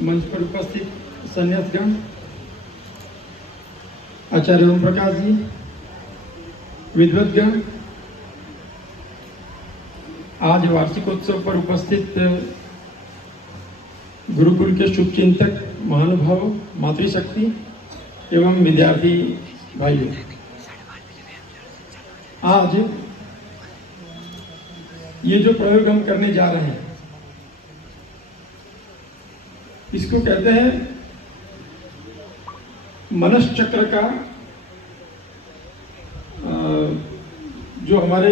मंच पर उपस्थित सन्यासगण, आचार्य ओम प्रकाश जी, विद्वतगण, आज वार्षिकोत्सव पर उपस्थित गुरुकुल के शुभचिंतक महानुभाव, मातृशक्ति एवं विद्यार्थी भाइयों, आज ये जो प्रयोग हम करने जा रहे हैं इसको कहते हैं मनश्चक्र का, जो हमारे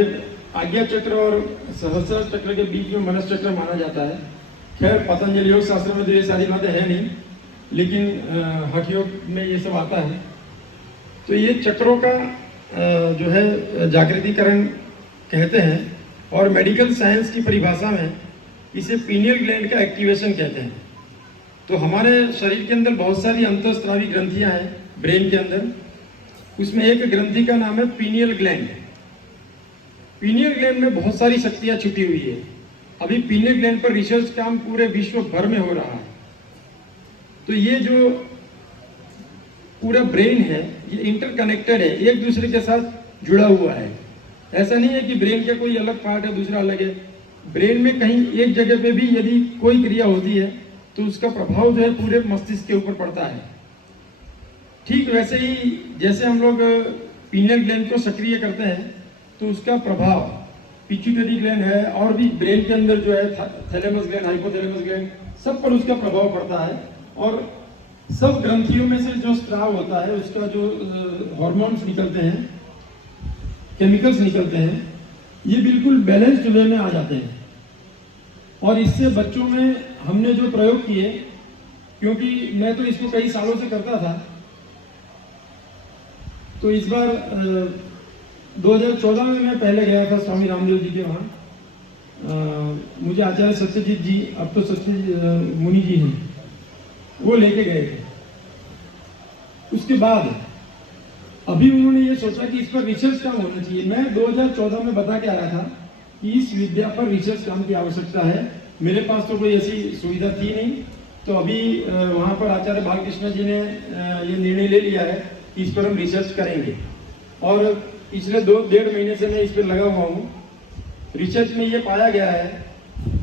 आज्ञा चक्र और सहस्त्र चक्र के बीच में मनश्चक्र माना जाता है। खैर पतंजलि योग शास्त्र में तो ये सारी बातें हैं नहीं, लेकिन हठ योग में ये सब आता है। तो ये चक्रों का जो है जागृतिकरण कहते हैं, और मेडिकल साइंस की परिभाषा में इसे पीनियल ग्लैंड का एक्टिवेशन कहते हैं। तो हमारे शरीर के अंदर बहुत सारी अंतःस्रावी ग्रंथियां हैं ब्रेन के अंदर, उसमें एक ग्रंथि का नाम है पीनियल ग्लैंड। पीनियल ग्लैंड में बहुत सारी शक्तियां छुपी हुई है। अभी पीनियल ग्लैंड पर रिसर्च काम पूरे विश्व भर में हो रहा है। तो ये जो पूरा ब्रेन है ये इंटरकनेक्टेड है, एक दूसरे के साथ जुड़ा हुआ है। ऐसा नहीं है कि ब्रेन का कोई अलग पार्ट है दूसरा अलग है। ब्रेन में कहीं एक जगह पे भी यदि कोई क्रिया होती है तो उसका प्रभाव जो है पूरे मस्तिष्क के ऊपर पड़ता है। ठीक वैसे ही जैसे हम लोग पीनियल ग्लैंड को सक्रिय करते हैं तो उसका प्रभाव पिट्यूटरी ग्लैंड है और भी ब्रेन के अंदर जो है थैलेमस ग्लैंड, हाइपोथैलेमस ग्लैंड, सब पर उसका प्रभाव पड़ता है। और सब ग्रंथियों में से जो स्त्राव होता है उसका जो हार्मोन्स निकलते हैं, केमिकल्स निकलते हैं, ये बिल्कुल बैलेंस्ड वे में आ जाते हैं। और इससे बच्चों में हमने जो प्रयोग किए, क्योंकि मैं तो इसको कई सालों से करता था, तो इस बार 2014 में मैं पहले गया था स्वामी रामदेव जी के वहाँ। मुझे आचार्य सत्यजीत जी, अब तो सत्य मुनि जी हैं, वो लेके गए थे। उसके बाद अभी उन्होंने ये सोचा कि इस पर रिसर्च काम होना चाहिए। मैं 2014 में बता के आया था कि इस विद्या पर रिसर्च काम की आवश्यकता है। मेरे पास तो कोई ऐसी सुविधा थी नहीं, तो अभी वहाँ पर आचार्य बालकृष्ण जी ने ये निर्णय ले लिया है कि इस पर हम रिसर्च करेंगे। और पिछले 2-1.5 महीने से मैं इस पर लगा हुआ हूँ। रिसर्च में ये पाया गया है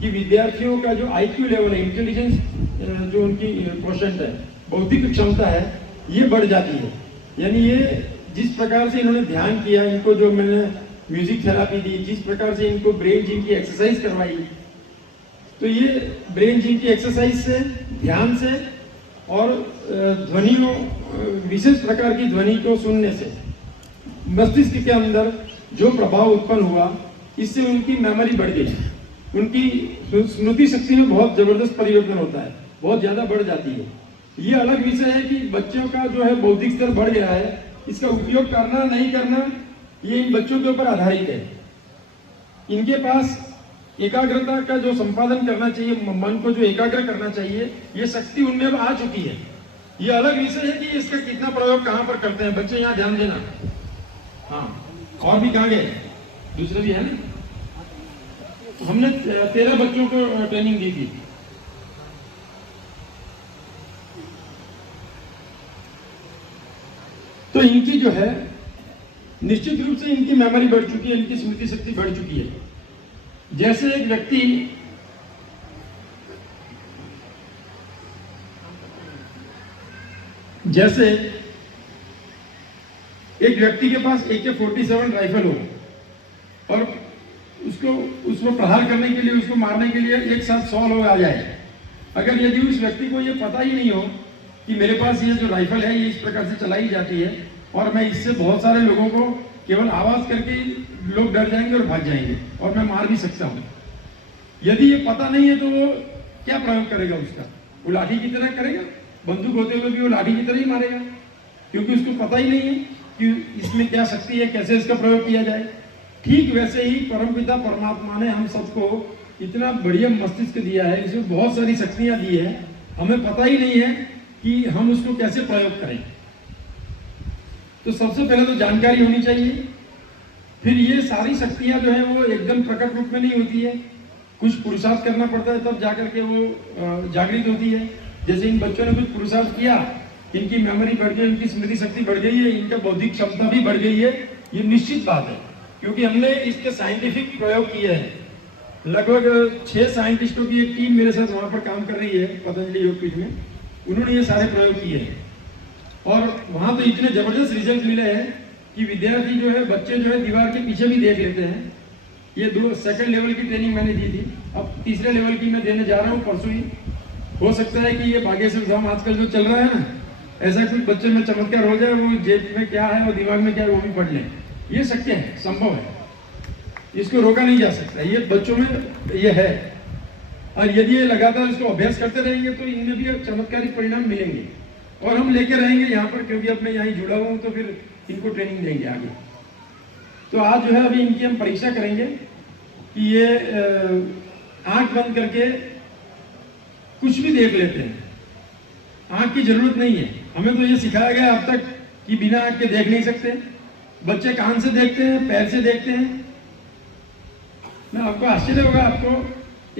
कि विद्यार्थियों का जो IQ लेवल है, इंटेलिजेंस जो उनकी क्वोशेंट है, बौद्धिक क्षमता है, ये बढ़ जाती है। यानी ये जिस प्रकार से इन्होंने ध्यान किया, इनको जो मैंने म्यूजिक थेरापी दी, जिस प्रकार से इनको ब्रेन जिम की एक्सरसाइज करवाई, तो ये ब्रेन जिम की एक्सरसाइज से, ध्यान से और ध्वनियों, विशेष प्रकार की ध्वनि को सुनने से मस्तिष्क के अंदर जो प्रभाव उत्पन्न हुआ, इससे उनकी मेमोरी बढ़ गई, उनकी स्मृति शक्ति में बहुत जबरदस्त परिवर्तन होता है, बहुत ज्यादा बढ़ जाती है। ये अलग विषय है कि बच्चों का जो है बौद्धिक स्तर बढ़ गया है, इसका उपयोग करना नहीं करना ये इन बच्चों के ऊपर आधारित है। इनके पास एकाग्रता का जो संपादन करना चाहिए, मन को जो एकाग्र करना चाहिए, ये शक्ति उनमें अब आ चुकी है। ये अलग विषय है कि इसका कितना प्रयोग कहाँ पर करते हैं। बच्चे यहाँ ध्यान देना। हाँ, और भी कहाँ गए, दूसरे भी है ना। हमने 13 बच्चों को ट्रेनिंग दी थी। तो इनकी जो है निश्चित रूप से इनकी मेमोरी बढ़ चुकी है, इनकी स्मृति शक्ति बढ़ चुकी है। जैसे एक व्यक्ति के पास AK-47 राइफल हो और उसको प्रहार करने के लिए, उसको मारने के लिए एक साथ 100 लोग आ जाए। अगर यदि उस व्यक्ति को ये पता ही नहीं हो कि मेरे पास ये जो राइफल है ये इस प्रकार से चलाई जाती है और मैं इससे बहुत सारे लोगों को केवल आवाज करके लोग डर जाएंगे और भाग जाएंगे और मैं मार भी सकता हूँ, यदि ये पता नहीं है तो वो क्या प्रयोग करेगा उसका? वो लाठी की तरह करेगा, बंदूक होते हुए भी वो लाठी की तरह ही मारेगा, क्योंकि उसको पता ही नहीं है कि इसमें क्या शक्ति है, कैसे इसका प्रयोग किया जाए। ठीक वैसे ही परमपिता परमात्मा ने हम सबको इतना बढ़िया मस्तिष्क दिया है, इसमें बहुत सारी शक्तियां दी है, हमें पता ही नहीं है कि हम उसको कैसे प्रयोग करें। तो सबसे पहले तो जानकारी होनी चाहिए। फिर ये सारी शक्तियां जो है वो एकदम प्रकट रूप में नहीं होती है, कुछ पुरुषार्थ करना पड़ता है तब जाकर के वो जागृत होती है। जैसे इन बच्चों ने कुछ पुरुषार्थ किया, इनकी मेमोरी बढ़ गई, इनकी स्मृति शक्ति बढ़ गई है, इनका बौद्धिक क्षमता भी बढ़ गई है, ये निश्चित बात है, क्योंकि हमने इसके साइंटिफिक प्रयोग किए हैं। लगभग 6 साइंटिस्टों की एक टीम मेरे साथ वहाँ पर काम कर रही है पतंजलि योगपीठ में, उन्होंने ये सारे प्रयोग किए हैं और वहाँ तो इतने जबरदस्त रिजल्ट मिले हैं कि विद्यार्थी जो है, बच्चे जो है दीवार के पीछे भी देख लेते हैं। ये 2 सेकंड लेवल की ट्रेनिंग मैंने दी थी, अब तीसरे लेवल की मैं देने जा रहा हूँ परसों ही। हो सकता है कि ये भाग्यश्री धाम आजकल जो चल रहा है ना, ऐसा कुछ बच्चे में चमत्कार हो जाए, वो जेब में क्या है और दिमाग में क्या है वो भी पढ़ लें। ये शक्य है, संभव है, इसको रोका नहीं जा सकता, ये बच्चों में ये है। और यदि ये लगातार इसको अभ्यास करते रहेंगे तो इनमें भी चमत्कारिक परिणाम मिलेंगे और हम लेके रहेंगे यहाँ पर, क्योंकि अब मैं यहाँ जुड़ा हुआ हूँ तो फिर इनको ट्रेनिंग देंगे आगे। तो आज जो है अभी इनकी हम परीक्षा करेंगे कि ये आंख बंद करके कुछ भी देख लेते हैं, आंख की जरूरत नहीं है। हमें तो ये सिखाया गया अब तक कि बिना आंख के देख नहीं सकते। बच्चे कान से देखते हैं, पैर से देखते हैं। मैं आपको आश्चर्य होगा, आपको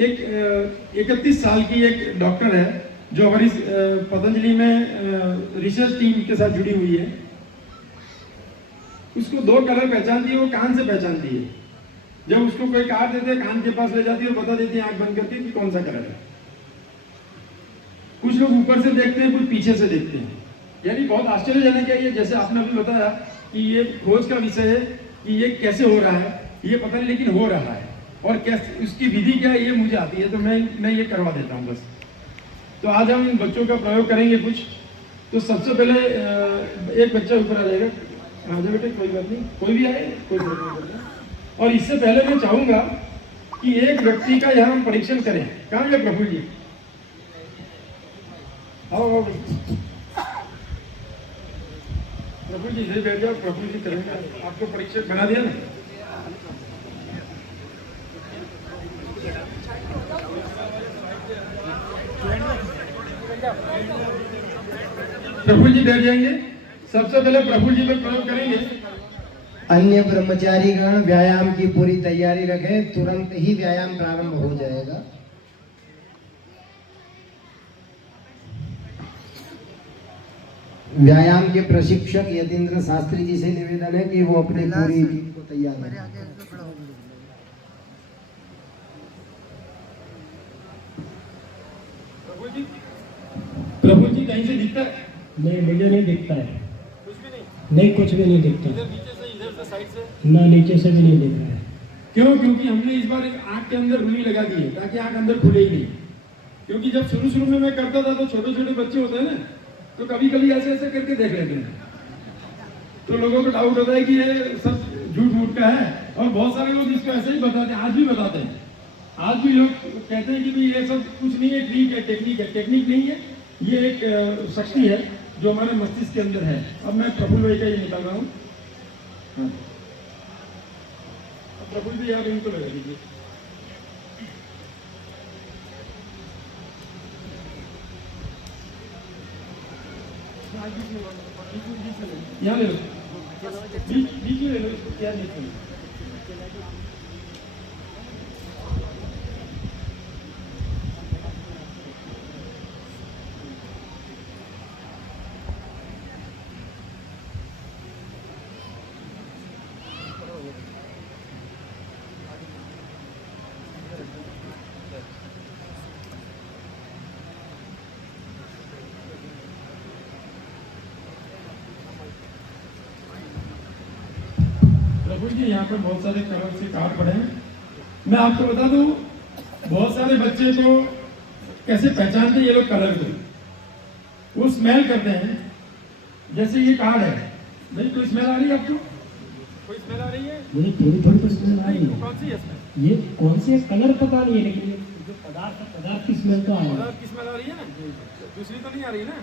एक 31 साल की एक डॉक्टर है जो हमारी पतंजलि में रिसर्च टीम के साथ जुड़ी हुई है, उसको 2 कलर पहचानती है, वो कान से पहचानती है। जब उसको कोई कार्ड देते हैं, कान के पास ले जाती है और बता देती है आंख बंद करके कि कौन सा कलर है। कुछ लोग ऊपर से देखते हैं, कुछ पीछे से देखते हैं। यानी बहुत आश्चर्यजनक है ये, जैसे आपने अभी बताया कि ये खोज का विषय है कि ये कैसे हो रहा है, ये पता नहीं, लेकिन हो रहा है। और कैसे उसकी विधि क्या है ये मुझे आती है, तो मैं ये करवा देता हूँ बस। तो आज हम इन बच्चों का प्रयोग करेंगे कुछ। तो सबसे पहले एक बच्चा ऊपर आ जाएगा, आ जाए बेटे, कोई बात नहीं, कोई भी आए, कोई फर्क नहीं पड़ता। और इससे पहले मैं चाहूंगा कि एक व्यक्ति का यहाँ हम परीक्षण करें। कहाँ गए प्रफुल्ल जी? आओ प्रफुल्ल जी, इधर बैठ जाओ, प्रफुल्ल जी करेंगे, आपको परीक्षक बना दिया ना। प्रफुल्ल जी बैठ जाएंगे। सबसे पहले प्रफुल्ल जी पे प्रयोग करेंगे। अन्य ब्रह्मचारीगण व्यायाम की पूरी तैयारी रखें, तुरंत ही व्यायाम प्रारंभ हो जाएगा। व्यायाम के प्रशिक्षक यतीन्द्र शास्त्री जी से निवेदन है कि वो अपनी पूरी टीम को तैयार करें। प्रभु जी कहीं से दिखता है? नहीं, मुझे नहीं दिखता है। कुछ भी नहीं? नहीं, कुछ भी नहीं दिखता। इधर नीचे से, इधर से, साइड से? ना, नीचे से भी नहीं दिख रहा है। क्यों? क्योंकि हमने इस बार एक आंख के अंदर रुई लगा दी है ताकि आंख अंदर खुले ही नहीं। क्योंकि जब शुरू में मैं करता था तो छोटे छोटे बच्चे होते हैं ना, तो कभी कभी ऐसे ऐसे करके देख लेते हैं, तो लोगों को डाउट होता है कि ये सब झूठ का है। और बहुत सारे लोग इसको ऐसे ही बताते हैं, आज भी बताते हैं। आज भी लोग कहते हैं कि भाई ये सब कुछ नहीं है, ट्रिक है, टेक्निक है। टेक्निक नहीं है, ये एक शक्ति है जो हमारे मस्तिष्क के अंदर है। अब मैं प्रफुल्ल भाई का ये निकाल रहा हूँ। हाँ, प्रफुल्ल जी आप इनको लगा दीजिए। यहाँ ले लो, बीच में ले लो इसको, क्या बीच में। जी यहाँ पर बहुत सारे कलर से कार्ड पड़े हैं। मैं आपको बता दूं, बहुत सारे बच्चे को कैसे पहचानते हैं ये लोग कलर को, वो स्मेल करते हैं। जैसे ये कार्ड है, भाई कोई स्मेल आ रही है आपको? कोई स्मेल आ रही है? मुझे थोड़ी तो स्मेल आ रही है। कौन सी है स्मेल? ये कौन से कलर पता नहीं है, लेकिन ये जो पदार्थ की स्मेल तो आ रही है। पदार्थ की स्मेल आ रही है ना, दूसरी तो नहीं आ रही ना?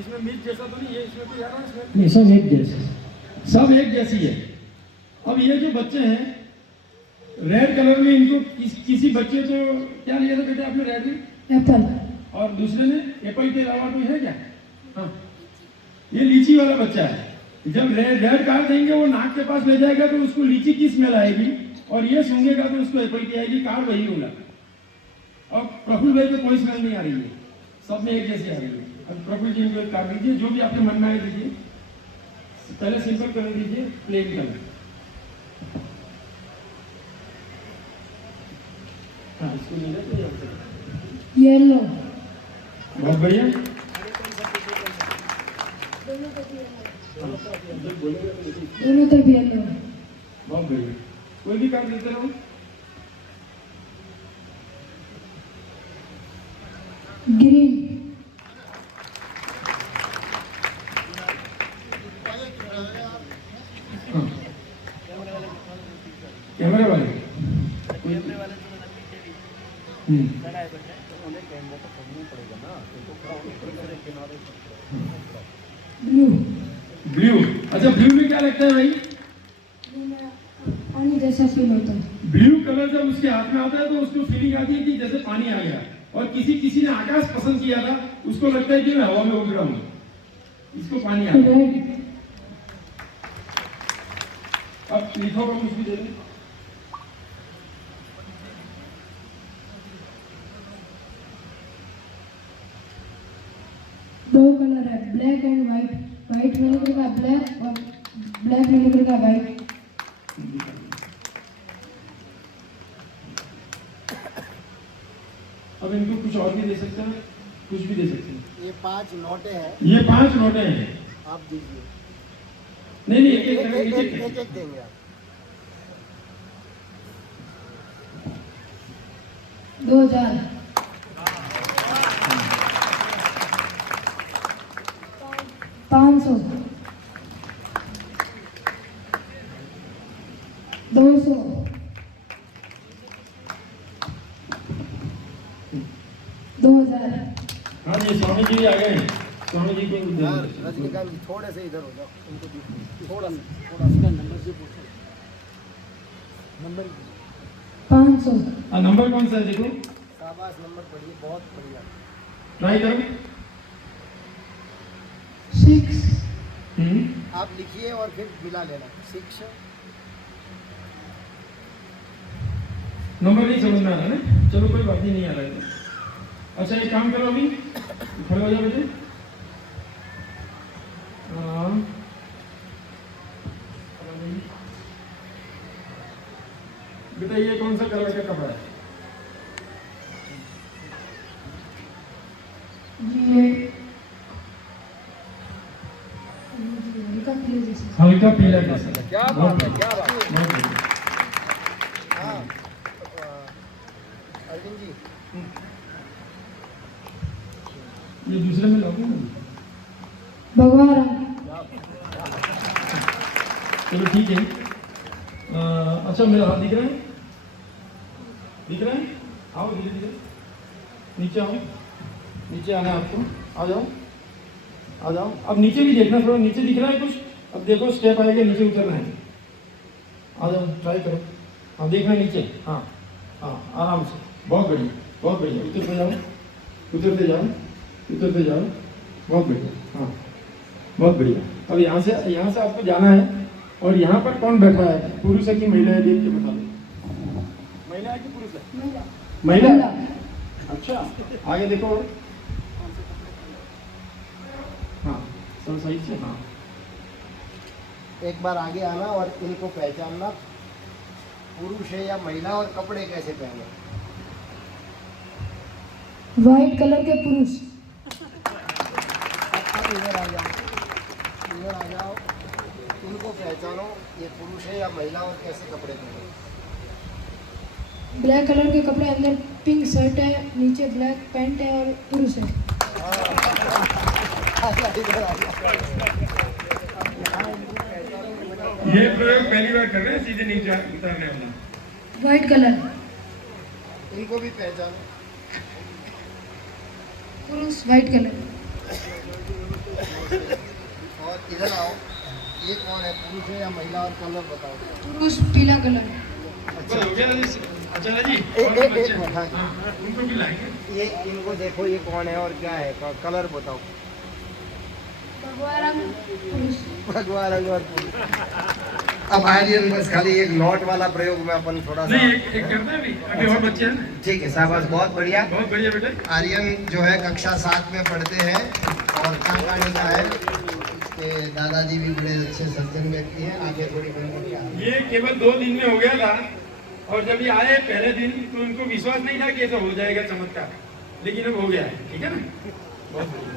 इसमें मिर्च जैसा तो नहीं है, इसमें कोई आ रहा है स्मेल? नहीं, सब एक जैसे, सब एक जैसी है। अब ये जो बच्चे हैं रेड कलर में, इनको किसी बच्चे को क्या लिया था बेटा आपने रेड में? एप्पल। और दूसरे ने एप्पल के अलावा कोई है क्या? हाँ, ये लीची वाला बच्चा है। जब रेड कार्ड देंगे वो नाक के पास ले जाएगा तो उसको लीची की स्मेल आएगी, और ये सूंघेगा तो उसको एप्पल की आएगी। कार्ड वही होगा। और प्रफुल्ल भाई को कोई स्मेल नहीं आ रही है, सब में एक जैसी आ रही है। अब प्रफुल्ल जी इनको काट दीजिए, जो भी आपके मन में आए दीजिए। पहले सिंपल कलर दीजिए, प्लेन कलर। हाँ, इसको ले लेते हैं। येलो, बहुत बढ़िया। दोनों तरफ येलो, बहुत बढ़िया। कोई भी कार्ड देते रहो। ग्रीन, हाँ। कैमरे वाले ब्लू, ब्लू। अच्छा, ब्लू में क्या लगता है भाई? पानी जैसा फील होता है। ब्लू कलर जब उसके हाथ में आता है तो उसको फीलिंग आती है कि जैसे पानी आ गया। और किसी ने आकाश पसंद किया था, उसको लगता है कि मैं हवा में उड़ रहा हूँ, इसको पानी आ गया। रेड, अब लिखो का कुछ भी दे दें। दो कलर है, ब्लैक एंड व्हाइट। व्हाइट में निकलेगा ब्लैक और ब्लैक में निकलेगा व्हाइट। अब इनको कुछ और भी दे सकते हैं, कुछ भी दे सकते हैं। ये 5 नोटे हैं, ये 5 नोटें हैं। आप दीजिए। नहीं, एक एक देंगे आप। 2000, 500, 200, 2000। हाँ जी, स्वामी जी आ गए। स्वामी जी को दे दें। रजनीकांत जी थोड़े से इधर हो जाओ, उनको दीजिए। थोड़ा सा नंबर से पूछो। नंबर 500, नंबर कौन सा है देखो, शाबाश, नंबर पढ़िए, बहुत बढ़िया। ट्राई करो। 6, आप लिखिए और फिर मिला लेना। 6, नंबर नहीं समझ में आ रहा ना, चलो कोई बात नहीं आ रहा है। अच्छा, एक काम करो, अभी खड़े हो जाओ बेटे। बेटा ये कौन सा कलर का कपड़ा है? ये हल्का पीला जैसा। क्या बात है, क्या बात है। बहुत बढ़िया। हाँ, अरविंद जी, ये दूसरे में लोगे ना? भगवान, चलो ठीक है। अच्छा, मेरा हाथ दिख रहा है? दिख रहा है? आओ धीरे धीरे नीचे आओ। नीचे आना है आपको, आ जाओ, आ जाओ। अब नीचे भी देखना, थोड़ा नीचे दिख रहा है कुछ? अब देखो, स्टेप आएगा, नीचे उतरना है। आ जाओ, ट्राई करो। हाँ, देखना नीचे। हाँ हाँ, आराम से। बहुत बढ़िया, बहुत बढ़िया। उतरते जाओ, उतरते जाओ, उतरते जाओ। बहुत बढ़िया। हाँ, बहुत बढ़िया। अब यहाँ से आपको जाना है। और यहाँ पर कौन बैठा है, पुरुष है कि महिला है, देख के बता दो। महिला है कि पुरुष है? महिला। अच्छा, आगे देखो। हाँ, सब सही से। हाँ, एक बार आगे आना और इनको पहचानना, पुरुष है या महिला, और कपड़े कैसे पहने। व्हाइट कलर के पुरुष, अब इधर आ जाओ, इधर आ जाओ। इनको पहचानो, ये पुरुष है या महिला, और कैसे कपड़े पहने। ब्लैक कलर के कपड़े, अंदर पिंक शर्ट है, नीचे ब्लैक पैंट है और पुरुष है। इधर आ जाओ। ये प्रयोग पहली बार कर रहे हैं, सीधे नीचे उतरने वाला। व्हाइट कलर, इनको भी पहचानो। पुरुष व्हाइट कलर, और इधर आओ, ये कौन है, पुरुष है या महिला, और कलर बताओ। पुरुष पीला कलर, अच्छा, हो गया जी। अच्छा जी, एक मिनट, हाँ। हाँ, उनको भी लाएंगे। ये इनको देखो, ये कौन है और क्या है, कलर बताओ। भगवा रंग पुरुष, भगवा रंग और पुरुष। अब आर्यन बस खाली एक नोट वाला प्रयोग में अपन थोड़ा सा नहीं एक करना है अभी और बच्चे हैं। ठीक है शाबाश, बहुत बढ़िया। बहुत बढ़िया बेटे। आर्यन जो है कक्षा 7 में पढ़ते हैं और कांकाणी का है। इसके दादाजी भी बड़े अच्छे सज्जन व्यक्ति हैं। आगे थोड़ी बड़ी ये केवल 2 दिन में हो गया था और जब ये आए पहले दिन तो उनको विश्वास नहीं था कि ऐसा हो जाएगा चमत्कार, लेकिन अब हो गया है। ठीक है ना, बहुत बढ़िया।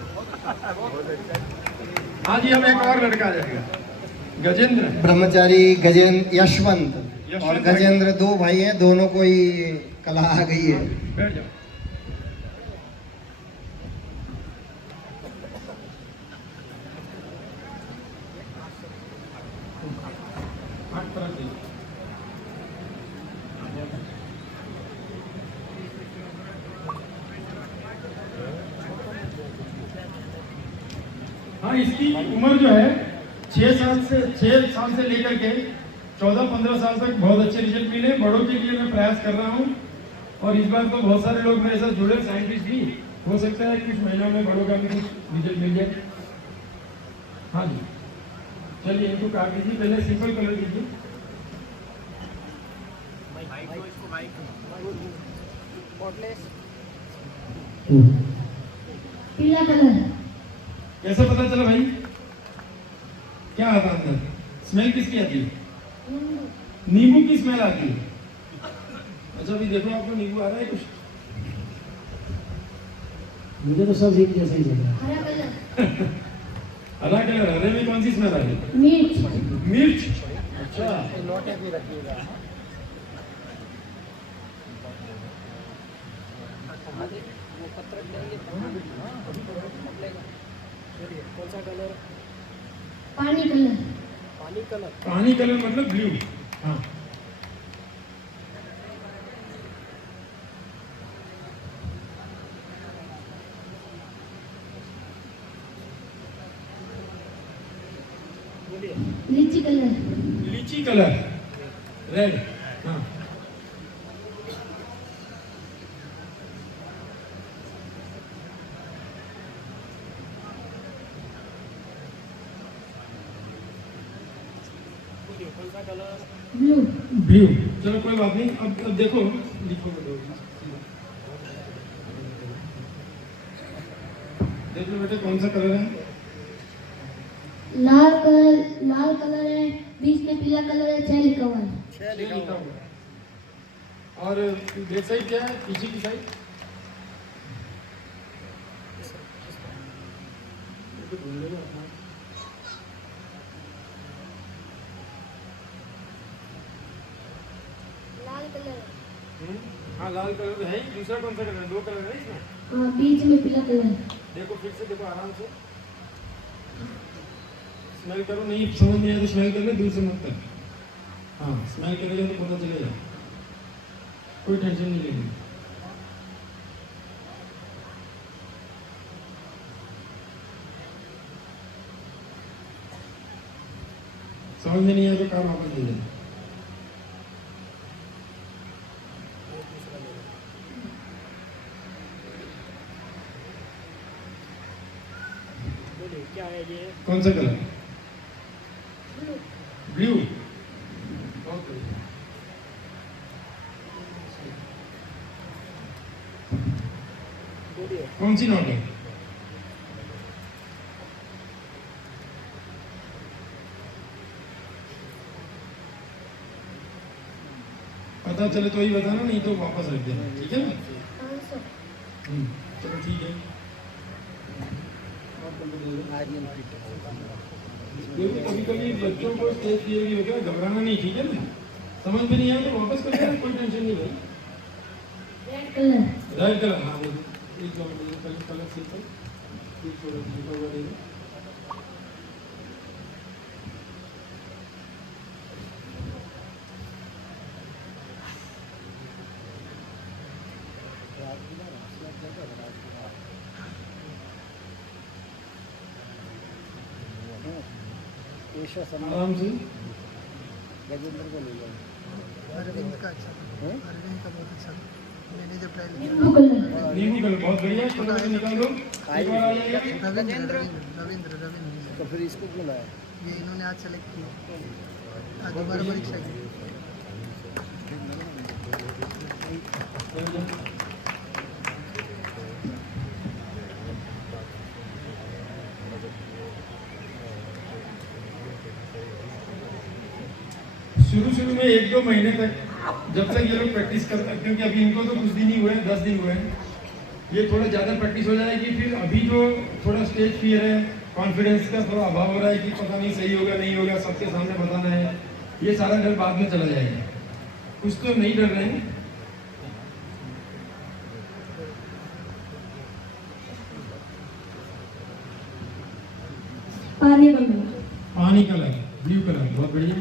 हाँ जी, अब एक और लड़का आ जाएगा, गजेंद्र। ब्रह्मचारी गजेंद्र यशवंत और गजेंद्र 2 भाई हैं, दोनों को ही कला आ गई है। बैठ जाओ। हाँ, इसकी उम्र जो है 6 साल से लेकर के 14-15 साल तक बहुत अच्छे रिजल्ट मिले। बड़ों के लिए मैं प्रयास कर रहा हूँ और इस बार तो बहुत सारे लोग मेरे साथ जुड़े, साइंटिस्ट भी। हो सकता है कुछ महीनों में बड़ों का भी कुछ रिजल्ट मिल जाए। हाँ जी, चलिए इनको काट दीजिए। पहले सिंपल कलर दीजिए। पीला कलर। कैसे पता चला भाई? क्या आता अंदर? स्मेल किसकी आती है? नींबू की स्मेल आती है। अच्छा, अभी देखो आपको नींबू आ रहा है कुछ? मुझे तो सब एक जैसा ही लग रहा है। हरा कलर। हरा कलर। हरे में कौन सी स्मेल आ रही है? मिर्च। मिर्च। अच्छा, नोटे भी रखिएगा। कौन सा कलर? पानी कलर। पानी कलर। पानी कलर मतलब ब्लू। हाँ, लीची कलर। लीची कलर, रेड। हाँ, कौन सा कलर? ब्लू। ब्लू। चलो कोई बात नहीं। अब देखो, लिखो देख लो बेटे कौन सा कलर है। लाल कलर है, बीच में पीला कलर है, 6 लिखा हुआ है। 6 लिखा हुआ है। और बैक साइड क्या है? पीछे की साइड लाल कलर। हाँ, लाल कलर है ही। दूसरा कौन सा कलर है? 2 कलर है इसमें। हाँ, बीच में पीला कलर। देखो फिर से देखो, आराम से स्मेल करो। नहीं समझ नहीं आया तो स्मेल कर ले, दूर से मत कर। हाँ, स्मेल करेगा तो पता चलेगा। कोई टेंशन नहीं लेनी। समझ में नहीं आया तो कार वापस ले लेना। बोलिए क्या है ये? कौन सा कलर? ब्लू। बहुत बढ़िया। बोलिए। कौन सी नोट है? पता चले तो ही बताना, नहीं तो वापस रख देना। ठीक है ना? 500। चलो ठीक है। देखो कभी कभी बच्चों को स्टेज फियर भी होता है, घबराना नहीं। ठीक है ना? समझ में नहीं आया तो वापस कर देना, कोई टेंशन नहीं भाई। Red colour. Red colour. हाँ, एक कलर सिंपल, एक छोटा लिखा हुआ देना। आराम से। गजेंद्र को ले लो। अरविंद का अच्छा था। अरविंद का बहुत अच्छा था। मैंने जब ट्राई किया नींबू कलर। नींबू कलर बहुत बढ़िया। कलर से निकाल दो। एक बार आ जाएगा। रविंद्र रविंद्र रविंद्र रविंद्र तो फिर इसको क्यों लाया? ये इन्होंने आज सेलेक्ट किया। आधी बरोबर सेकंड शुरू में 1-2 महीने तक जब तक ये लोग प्रैक्टिस करते हैं, क्योंकि अभी इनको तो कुछ दिन ही हुए हैं, 10 दिन हुए हैं, ये थोड़ा ज़्यादा प्रैक्टिस हो जाएगी। फिर अभी जो थोड़ा स्टेज फियर है, कॉन्फिडेंस का थोड़ा अभाव हो रहा है कि पता नहीं सही होगा नहीं होगा, सबके सामने बताना है, ये सारा डर बाद में चला जाएगा। कुछ तो नहीं डर रहे हैं। पानी कलर, पानी कलर, ब्लू कलर, बहुत बढ़िया।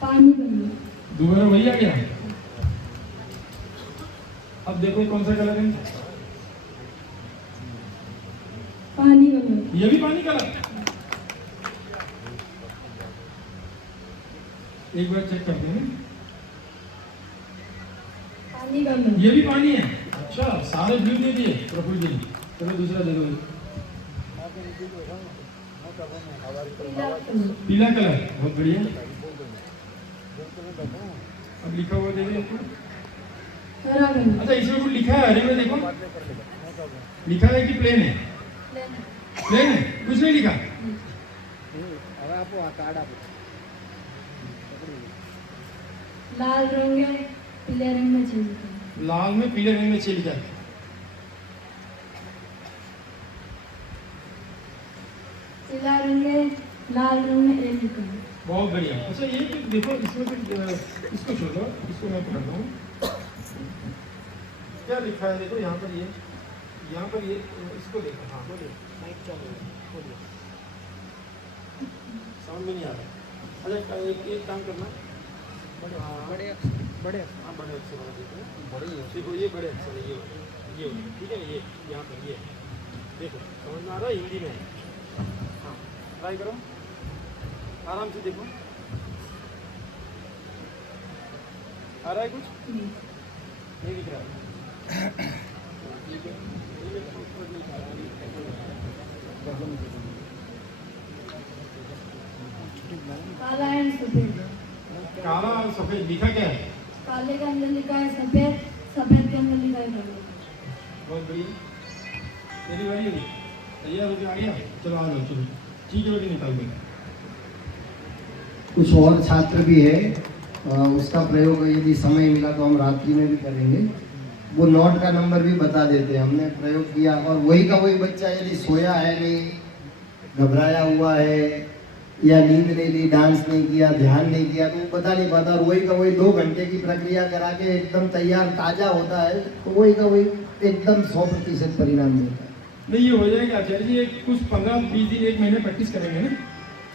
पानी कलर, दोबारा वही आ गया। अब देखो कौन सा कलर है, पानी कलर, ये भी पानी कलर। एक बार चेक करते हैं, पानी कलर, ये भी पानी है। अच्छा, सारे ब्लू दे दिए प्रफुल जी। चलो दूसरा दे दो, पीला कलर, पीला कलर, बहुत बढ़िया। अब लिखा हुआ देखिए। हरा कलर, अच्छा, इसमें कुछ लिखा है हरे में, देखो लिखा है कि प्लेन है? प्लेन है, कुछ नहीं लिखा। लाल रंग है, पीले रंग में छेद, लाल में पीले रंग में 6 लिखा है। पीला रंग है, लाल रंग में एक लिखा है। बहुत बढ़िया। अच्छा, ये तो देखो, इसमें तो इसको छोड़ो, इसको मैं पढ़ता हूँ। क्या लिखा है देखो यहाँ पर, ये यहाँ पर, ये इसको देखो। हाँ बोलिए, माइक चालू है, बोलिए। साउंड में नहीं आ रहा। अच्छा, एक काम करना, बड़े हाँ, बड़े बड़े हाँ बड़े अक्षर वाला देखो, बड़े ही देखो, ये बड़े अक्षर है, ये ठीक है, ये यहाँ पर ये देखो, समझ में आ रहा है, हिंदी में है। हाँ, ट्राई करो, आराम से देखो, आ रहा है कुछ? नहीं दिख रहा है। काला एंड सफेद, काला और सफेद लिखा क्या है? काले के अंदर लिखा है सफेद, सफेद के अंदर लिखा है काला। बहुत बढ़िया। मेरी बारी है, तैयार हो गया, आ गया? चलो आ जाओ, चलो ठीक है बेटी, निकाल दो। कुछ और छात्र भी है, उसका प्रयोग यदि समय मिला तो हम रात्रि में भी करेंगे। वो नोट का नंबर भी बता देते हैं, हमने प्रयोग किया। और वही का वही बच्चा यदि सोया है नहीं, घबराया हुआ है, या नींद नहीं ली, डांस नहीं किया, ध्यान नहीं किया, तो वो बता नहीं पाता। और वही का वही 2 घंटे की प्रक्रिया करा के एकदम तैयार ताजा होता है, तो वही का वही एकदम 100% परिणाम देता है। नहीं, ये हो जाएगा आचार्य जी, एक कुछ 15-20 दिन 1 महीने प्रैक्टिस करेंगे ना,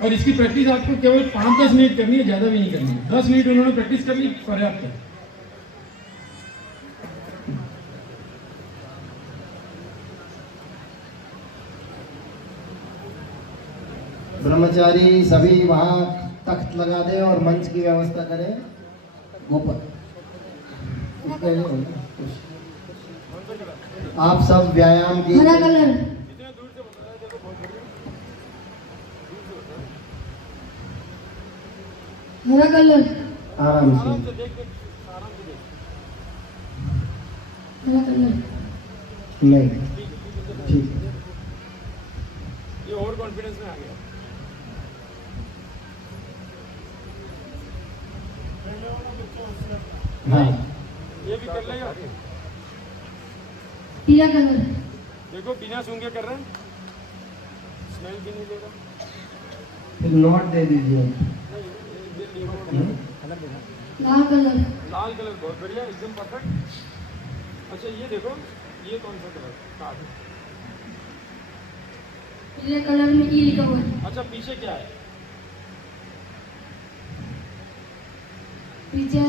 और इसकी प्रैक्टिस आपको केवल 5-10 मिनट करनी है, ज़्यादा भी नहीं करनी है। 10 मिनट उन्होंने प्रैक्टिस कर ली, पर्याप्त है। ब्रह्मचारी सभी वहाँ तख्त लगा दें और मंच की व्यवस्था करें। गोपाल, आप सब व्यायाम की हरा कलर, हरा कलर, आराम से। आराम से देख, आराम से देख। हरा कलर, नहीं, ठीक है। ये और कॉन्फिडेंस में आ गया। हाँ, ये भी कर लेगा। पीला कलर, देखो, बिना सूंघे कर रहे हैं, स्मेल भी नहीं देगा। फिर नोट दे दीजिए। लाल कलर, लाल कलर, बहुत बढ़िया, एकदम परफेक्ट। अच्छा, ये देखो, ये कौन सा कलर? काला। पीले कलर में ई लिखा हुआ है। अच्छा, पीछे क्या है? पीछे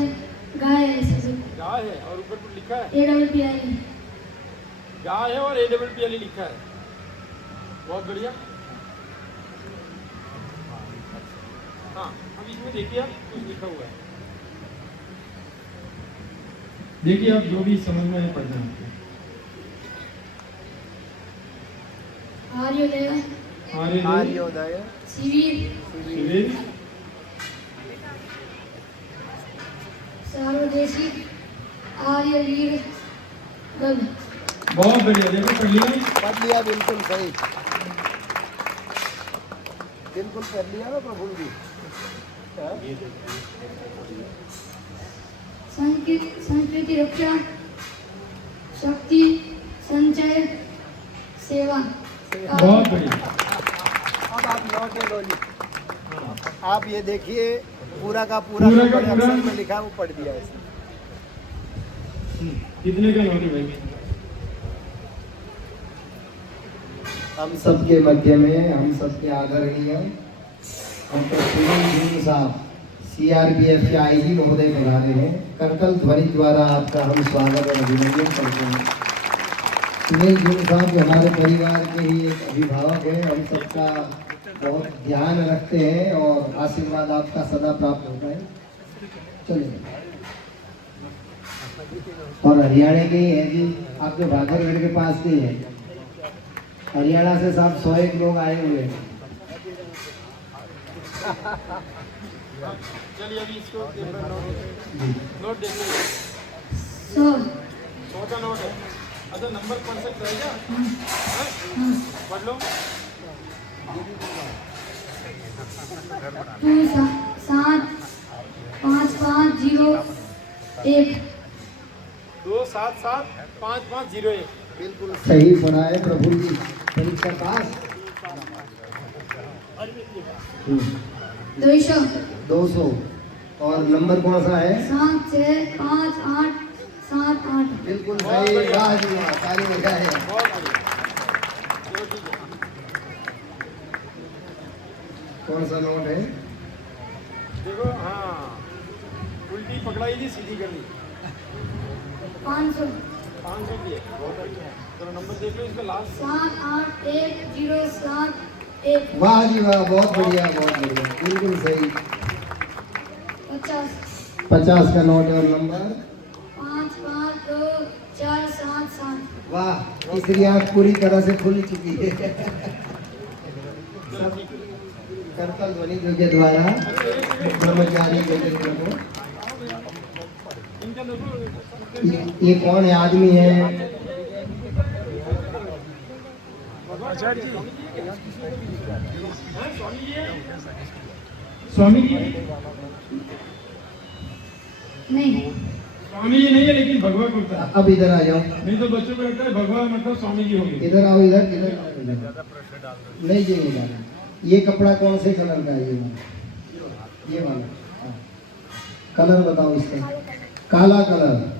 गाय है, सफेद, गाय है, और ऊपर कुछ लिखा है? AWPI, गाय है और AWPL लिखा है। बहुत बढ़िया। हाँ, अब इसमें देखिए, आप कुछ लिखा हुआ है, देखिए आप जो भी समझ में है पढ़ना है। आर्योदय आर्योदय शिविर शिविर सर्वदेशी आर्यवीर दल। बहुत बढ़िया, देखो पढ़ लिया। पढ़ लिया, बिल्कुल सही, बिल्कुल पढ़ लिया ना प्रभु जी। संस्कृति रक्षा, शक्ति संचय, सेवा। बहुत बढ़िया। अब आप नोट ले लो जी। आप ये देखिए, पूरा का पूरा पूरा जो का बड़े पूरा। अक्षर में लिखा है वो पढ़ दिया है इसने। कितने का नोट है भाई? हम सबके मध्य में, हम सबके आदरणीय डॉक्टर सुनील साहब CRPF के IG महोदय पधारे हैं। करतल ध्वनि द्वारा आपका हम स्वागत और अभिनंदन करते हैं। सुनील जी साहब जो हमारे परिवार के ही एक अभिभावक हैं, हम सबका बहुत ध्यान रखते हैं और आशीर्वाद आपका सदा प्राप्त होता है। चलिए, और हरियाणा के ही है जी, आपके भागरगढ़ के पास के ही है। हरियाणा से साहब 101 लोग आए हुए हैं। चलिए अभी इसको नोट देख लो। 100 का नोट है। अच्छा, नंबर पढ़ सकते हैं क्या? पढ़ लो। 27550 2775501। बिल्कुल सही पढ़ा है प्रभु जी। परीक्षा पास। 200। और नंबर कौन सा है? 765878। बिल्कुल सही। वाह जी वाह, ताली बजाएं। बहुत बढ़िया। चलो ठीक है। कौन सा नोट है? देखो, हाँ, उल्टी पकड़ाई थी, सीधी कर ली। 500 500 की है। बहुत अच्छा है। चलो नंबर देख लो इसका लास्ट। 781071। वाह जी वाह, बहुत बढ़िया, बहुत बढ़िया, बिल्कुल सही। 50 50 का नोट है और नंबर 552477। वाह, तीसरी आंख पूरी तरह से खुल चुकी है। सब करतल ध्वनि के द्वारा ब्रह्मचारी के मित्र को। इनका देखो। ये कौन है? आदमी है? आचार्य जी स्वामी जी नहीं, स्वामी जी नहीं है, लेकिन भगवा कुर्ता है। अब इधर आ जाओ, नहीं तो बच्चों को लगता है भगवा मतलब स्वामी जी होंगे। इधर आओ, इधर इधर नहीं जी, नहीं जाना। ये कपड़ा कौन से कलर का है? ये वाला। हाँ। कलर बताओ इसका। काला कलर।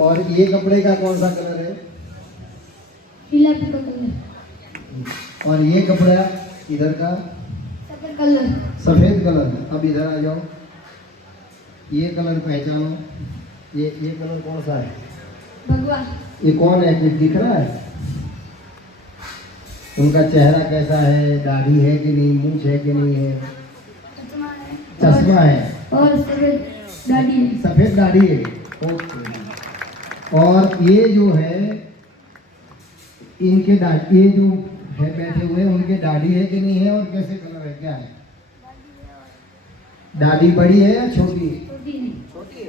और ये कपड़े का कौन सा कलर है? पीला पीला कलर। और ये कपड़ा इधर का सफेद कलर। सफेद कलर। अब इधर आ जाओ, ये कलर पहचानो। ये कलर कौन सा है? भगवा। ये कौन है? कुछ दिख रहा है? उनका चेहरा कैसा है? दाढ़ी है कि नहीं? मूंछ है कि नहीं है? चश्मा है और सफेद दाढ़ी है। सफेद दाढ़ी है। ओके। और ये जो है, इनके ये जो है बैठे हुए, उनके दाढ़ी है कि नहीं है? और कैसे कलर है, क्या है? दाढ़ी बड़ी है या छोटी है? छोटी नहीं छोटी है।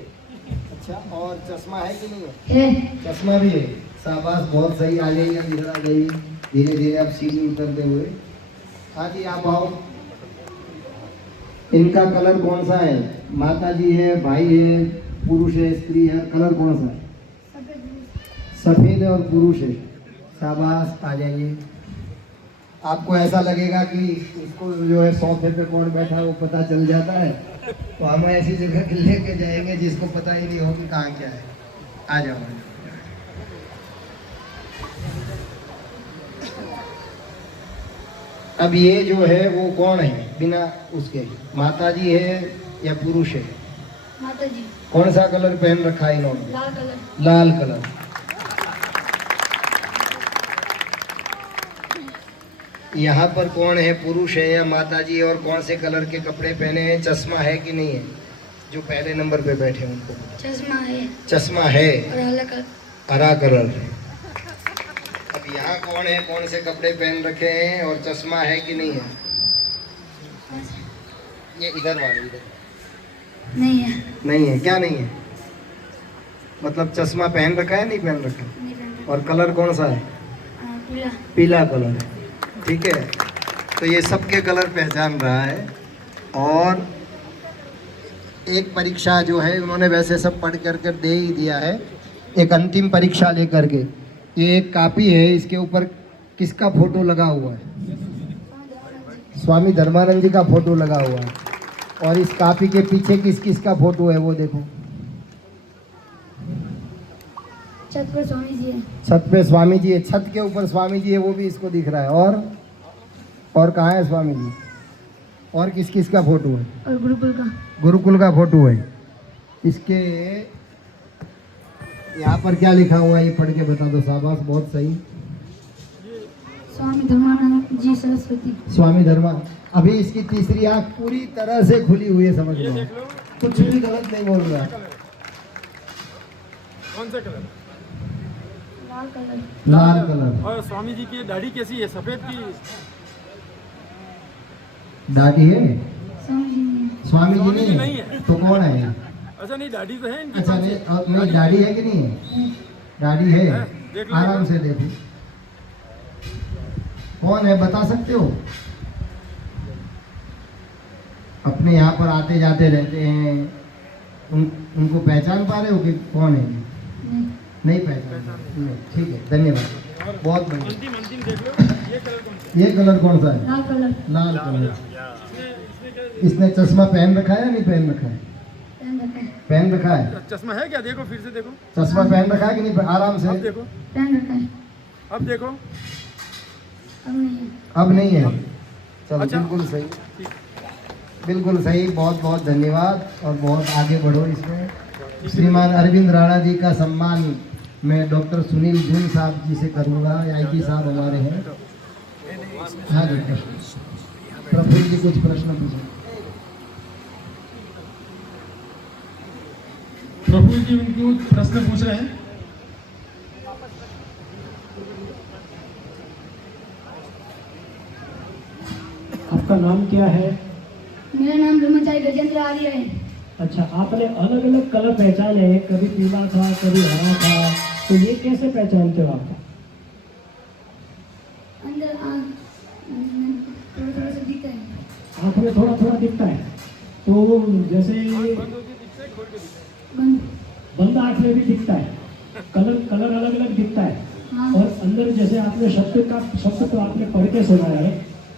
अच्छा, और चश्मा है कि नहीं है? है। चश्मा भी है। शाबाश, बहुत सही। आ जाइए, इधर आ जाइए, धीरे धीरे आप सीढ़ी उतरते हुए। हाँ जी, आप आओ। इनका कलर कौन सा है? माता जी है, भाई है, पुरुष है, स्त्री है? कलर कौन सा है? सफेद है और पुरुष है। शाबाश, आ जाइए। आपको ऐसा लगेगा कि इसको जो है सोफे पे कौन बैठा है वो पता चल जाता है, तो हम ऐसी जगह लेके जाएंगे जिसको पता ही नहीं होगी कहाँ क्या है। आ जाओ। अब ये जो है वो कौन है? बिना उसके, माता जी है या पुरुष है? माता जी। कौन सा कलर पहन रखा है इन्होंने? लाल कलर। लाल कलर। यहाँ पर कौन है? पुरुष है या माता जी? और कौन से कलर के कपड़े पहने हैं? चश्मा है कि नहीं है? जो पहले नंबर पे बैठे हैं उनको चश्मा है चश्मा है। और हरा कलर। हरा कलर। अब यहाँ कौन है, कौन से कपड़े पहन रखे हैं और चश्मा है कि नहीं है? ये इधर वाले इधर नहीं है। नहीं है। क्या नहीं है मतलब चश्मा पहन रखा है नहीं पहन रखा? नहीं पहन और कलर कौन सा है? पीला। पीला कलर है। ठीक है, तो ये सबके कलर पहचान रहा है। और एक परीक्षा जो है उन्होंने वैसे सब पढ़ कर दे ही दिया है, एक अंतिम परीक्षा लेकर के। ये एक कॉपी है, इसके ऊपर किसका फोटो लगा हुआ है? स्वामी धर्मानंद जी का फोटो लगा हुआ है। और इस कॉपी के पीछे किस किस का फोटो है वो देखो। छत पर स्वामी जी है। छत पे स्वामी जी है, छत के ऊपर स्वामी जी है, वो भी इसको दिख रहा है। और कहाँ है स्वामी जी? और किस किस का फोटो है? और गुरुकुल का। गुरुकुल का फोटो है। इसके यहाँ पर क्या लिखा हुआ है ये पढ़ के बता दो। शाबाश, बहुत सही। स्वामी धर्मानंद जी सरस्वती। स्वामी धर्मा। अभी इसकी तीसरी आंख पूरी तरह से खुली हुई है, समझ लो, कुछ भी गलत नहीं बोल रहा। कौन सा कलर? लाल कलर। लाल कलर। और स्वामी जी की दाढ़ी कैसी है, सफेद की? दाढ़ी है? स्वामी जी नहीं है। स्वामी जी नहीं नहीं है है। तो कौन है ये? अच्छा नहीं, दाढ़ी तो है इनकी। अच्छा नहीं, दाढ़ी है कि नहीं है? दाढ़ी है। देख लो, आराम से देखो कौन है, बता सकते हो? अपने यहाँ पर आते जाते रहते हैं, उनको पहचान पा रहे हो कि कौन है? नहीं पहचान। ठीक है, धन्यवाद, बहुत बढ़िया। अंतिम देख लो, ये कलर कौन सा? ये कलर कौन सा है? लाल कलर। लाल कलर। इसने चश्मा पहन रखा है या नहीं पहन रखा है? पहन रखा है। पहन रखा है। चश्मा है क्या? देखो, फिर से देखो। चश्मा पहन रखा है कि नहीं? आराम से अब देखो, पहन रखा है। अब देखो। अब नहीं है। अब नहीं है। चलो, अच्छा। बिल्कुल सही, बिल्कुल सही। बहुत बहुत धन्यवाद और बहुत आगे बढ़ो इसमें। श्रीमान अरविंद राणा जी का सम्मान मैं डॉक्टर सुनील जून साहब जी से करूँगा। आईजी साहब हमारे हैं। हाँ डॉक्टर प्रफुल्ल जी कुछ प्रश्न पूछे। प्रफुल्ल जी उनको प्रश्न पूछ रहे हैं। आपका नाम क्या है? मेरा नाम ब्रह्मचारी गजेंद्र आर्य है। अच्छा, आपने अलग अलग कलर पहचाने हैं, कभी पीला था कभी हरा था, तो ये कैसे पहचानते हो आप? अंदर थोड़ा थोड़ा सा दिखता है। आँख में थोड़ा थोड़ा दिखता है, तो जैसे बंद। बंद आँख में भी दिखता है, कलर अलग अलग दिखता है। हाँ। और अंदर जैसे आपने शब्द तो आपने पढ़ के सुना है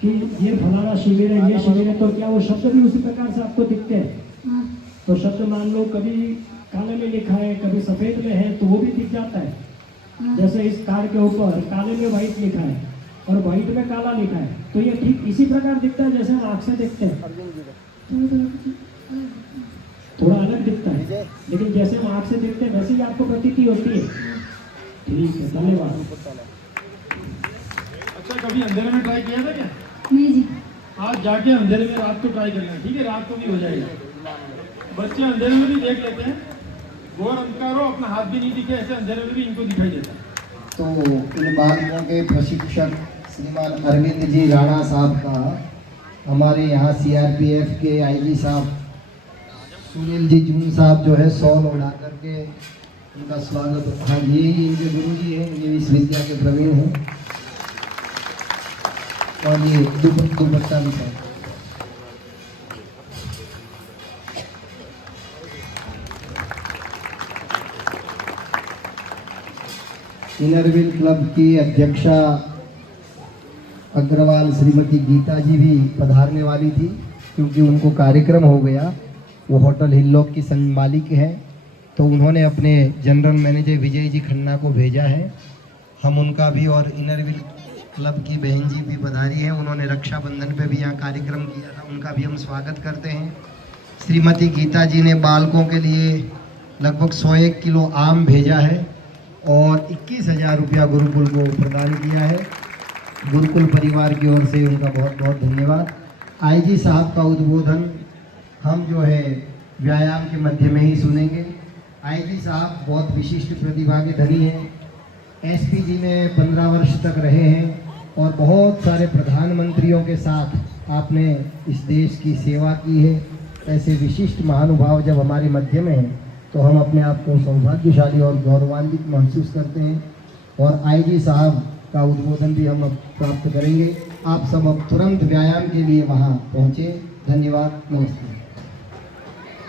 कि ये फलाना शिविर है, ये शिविर है, तो क्या वो शब्द भी उसी प्रकार से आपको दिखते हैं? हाँ। तो शब्द मान लो कभी काले में लिखा है कभी सफेद में है, तो वो भी दिख जाता है। हाँ। जैसे इस कार्ड के ऊपर काले में व्हाइट लिखा है और व्हाइट में काला लिखा है, तो ये ठीक इसी प्रकार दिखता है जैसे हम आँख से देखते हैं। थोड़ा अलग दिखता है, लेकिन जैसे हम आँख से देखते हैं वैसे ही आपको प्रतीति होती है। ठीक है, धन्यवाद। अच्छा, कभी अंधेरे में ट्राई किया था क्या? नहीं जी। आज जाके अंधेरे में रात को ट्राई करना है, ठीक है? रात को भी हो जाएगा। बच्चे अंधेरे में भी देख लेते हैं। घोर अंधकार हो, अपना हाथ भी नहीं दिखे, ऐसे अंधेरे में भी इनको दिखाई देता है। तो इन बालकों के प्रशिक्षक श्रीमान अरविंद जी राणा साहब का हमारे यहाँ CRPF के आईजी साहब सुनील जी जून साहब जो है शॉल उड़ा करके उनका स्वागत। हाँ, ये इनके गुरु जी हैं, ये इस विद्या के प्रवीण हैं। और ये दुपट्टा भी है। इनरव्हील क्लब की अध्यक्षा अग्रवाल श्रीमती गीता जी भी पधारने वाली थी, क्योंकि उनको कार्यक्रम हो गया। वो होटल हिल्लॉक की संग मालिक है, तो उन्होंने अपने जनरल मैनेजर विजय जी खन्ना को भेजा है। हम उनका भी और इनरव्हील क्लब की बहन जी भी पधारी हैं। उन्होंने रक्षाबंधन पे भी यहाँ कार्यक्रम किया था, उनका भी हम स्वागत करते हैं। श्रीमती गीता जी ने बालकों के लिए लगभग 101 किलो आम भेजा है और 21,000 रुपया गुरुकुल को प्रदान किया है। गुरुकुल परिवार की ओर से उनका बहुत बहुत धन्यवाद। आईजी साहब का उद्बोधन हम जो है व्यायाम के मध्य में ही सुनेंगे। आईजी साहब बहुत विशिष्ट प्रतिभा के धनी हैं एसपी जी में 15 वर्ष तक रहे हैं और बहुत सारे प्रधानमंत्रियों के साथ आपने इस देश की सेवा की है। ऐसे विशिष्ट महानुभाव जब हमारे मध्य में हैं तो हम अपने आप को सौभाग्यशाली और गौरवान्वित महसूस करते हैं। और आईजी साहब का उद्बोधन भी हम अब प्राप्त करेंगे। आप सब अब तुरंत व्यायाम के लिए वहाँ पहुँचे। धन्यवाद, नमस्ते।